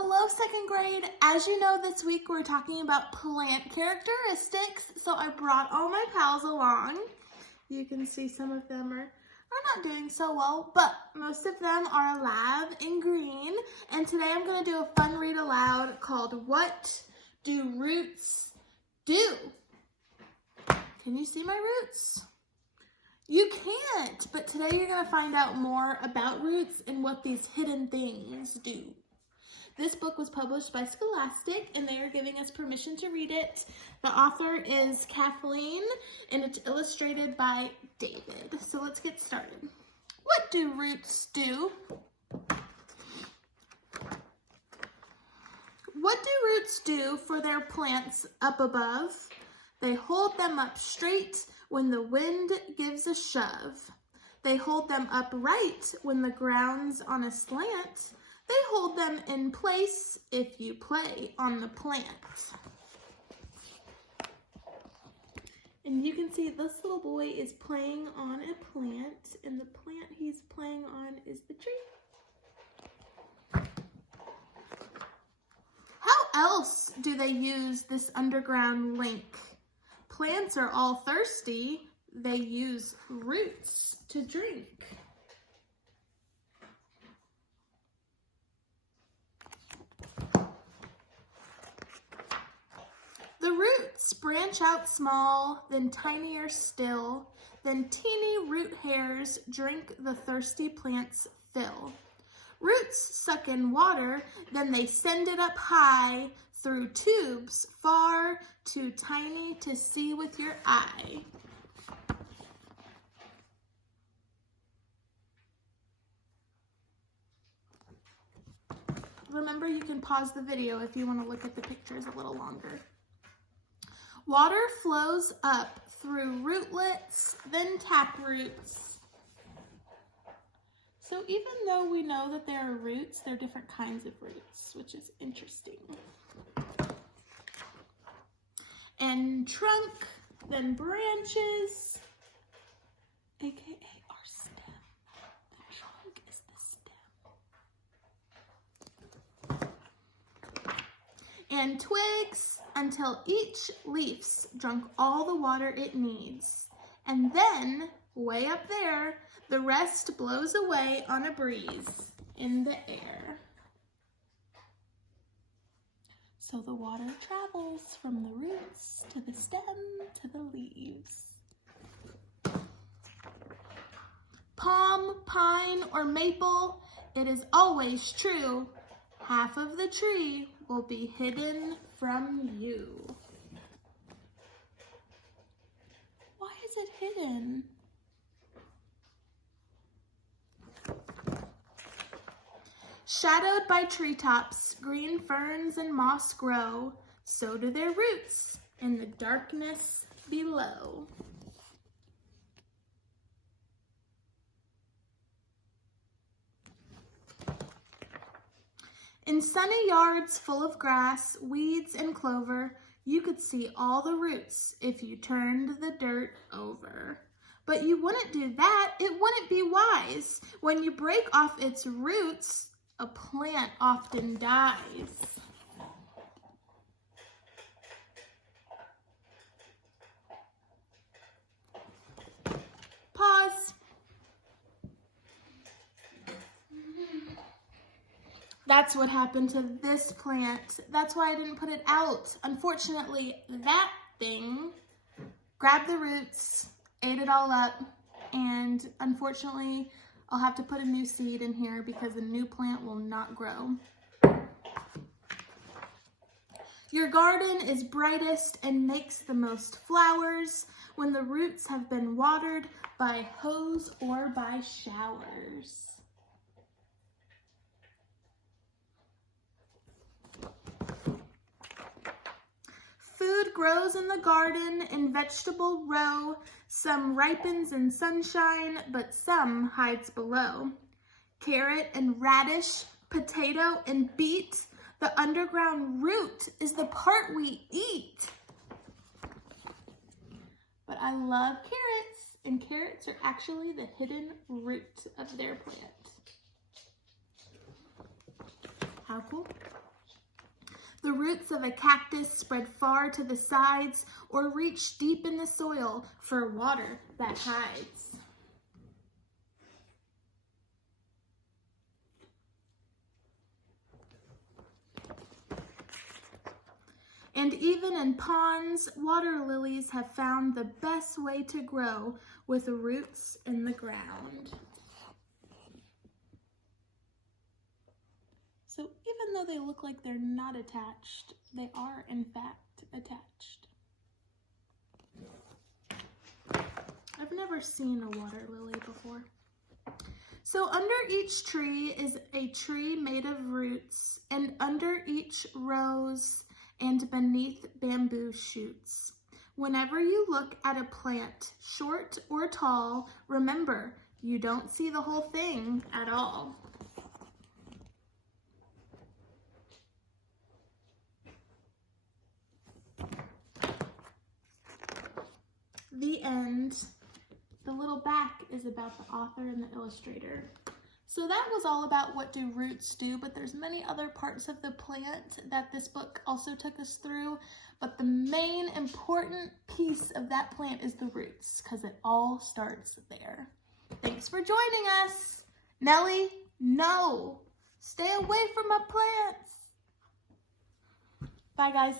Hello, second grade. As you know, this week we're talking about plant characteristics, so I brought all my pals along. You can see some of them are not doing so well, but most of them are alive in green. And today I'm going to do a fun read aloud called What Do Roots Do? Can you see my roots? You can't, but today you're going to find out more about roots and what these hidden things do. This book was published by Scholastic, and they are giving us permission to read it. The author is Kathleen, and it's illustrated by David. So let's get started. What do roots do? What do roots do for their plants up above? They hold them up straight when the wind gives a shove. They hold them upright when the ground's on a slant. They hold them in place if you play on the plant. And you can see this little boy is playing on a plant, and the plant he's playing on is the tree. How else do they use this underground link? Plants are all thirsty. They use roots to drink. The roots branch out small, then tinier still, then teeny root hairs drink the thirsty plant's fill. Roots suck in water, then they send it up high through tubes far too tiny to see with your eye. Remember, you can pause the video if you want to look at the pictures a little longer. Water flows up through rootlets, then tap roots. So even though we know that there are roots, there are different kinds of roots, which is interesting. And trunk, then branches, aka our stem. The trunk is the stem. And twigs until each leaf's drunk all the water it needs. And then, way up there, the rest blows away on a breeze in the air. So the water travels from the roots to the stem to the leaves. Palm, pine, or maple, it is always true. Half of the tree will be hidden from you. Why is it hidden? Shadowed by treetops, green ferns and moss grow, so do their roots in the darkness below. In sunny yards full of grass, weeds, and clover, you could see all the roots if you turned the dirt over. But you wouldn't do that. It wouldn't be wise. When you break off its roots, a plant often dies. Pause. That's what happened to this plant. That's why I didn't put it out. Unfortunately, that thing grabbed the roots, ate it all up, and unfortunately, I'll have to put a new seed in here because a new plant will not grow. Your garden is brightest and makes the most flowers when the roots have been watered by hose or by showers. Food grows in the garden in vegetable row. Some ripens in sunshine, but some hides below. Carrot and radish, potato and beet. The underground root is the part we eat. But I love carrots, and carrots are actually the hidden root of their plant. How cool? The roots of a cactus spread far to the sides or reach deep in the soil for water that hides. And even in ponds, water lilies have found the best way to grow with roots in the ground. So even though they look like they're not attached, they are in fact attached. I've never seen a water lily before. So under each tree is a tree made of roots, and under each rose and beneath bamboo shoots. Whenever you look at a plant, short or tall, remember, you don't see the whole thing at all. The end. The little back is about the author and the illustrator. So that was all about what do roots do, but there's many other parts of the plant that this book also took us through. But the main important piece of that plant is the roots, because it all starts there. Thanks for joining us. Nellie, no, stay away from my plants. Bye, guys.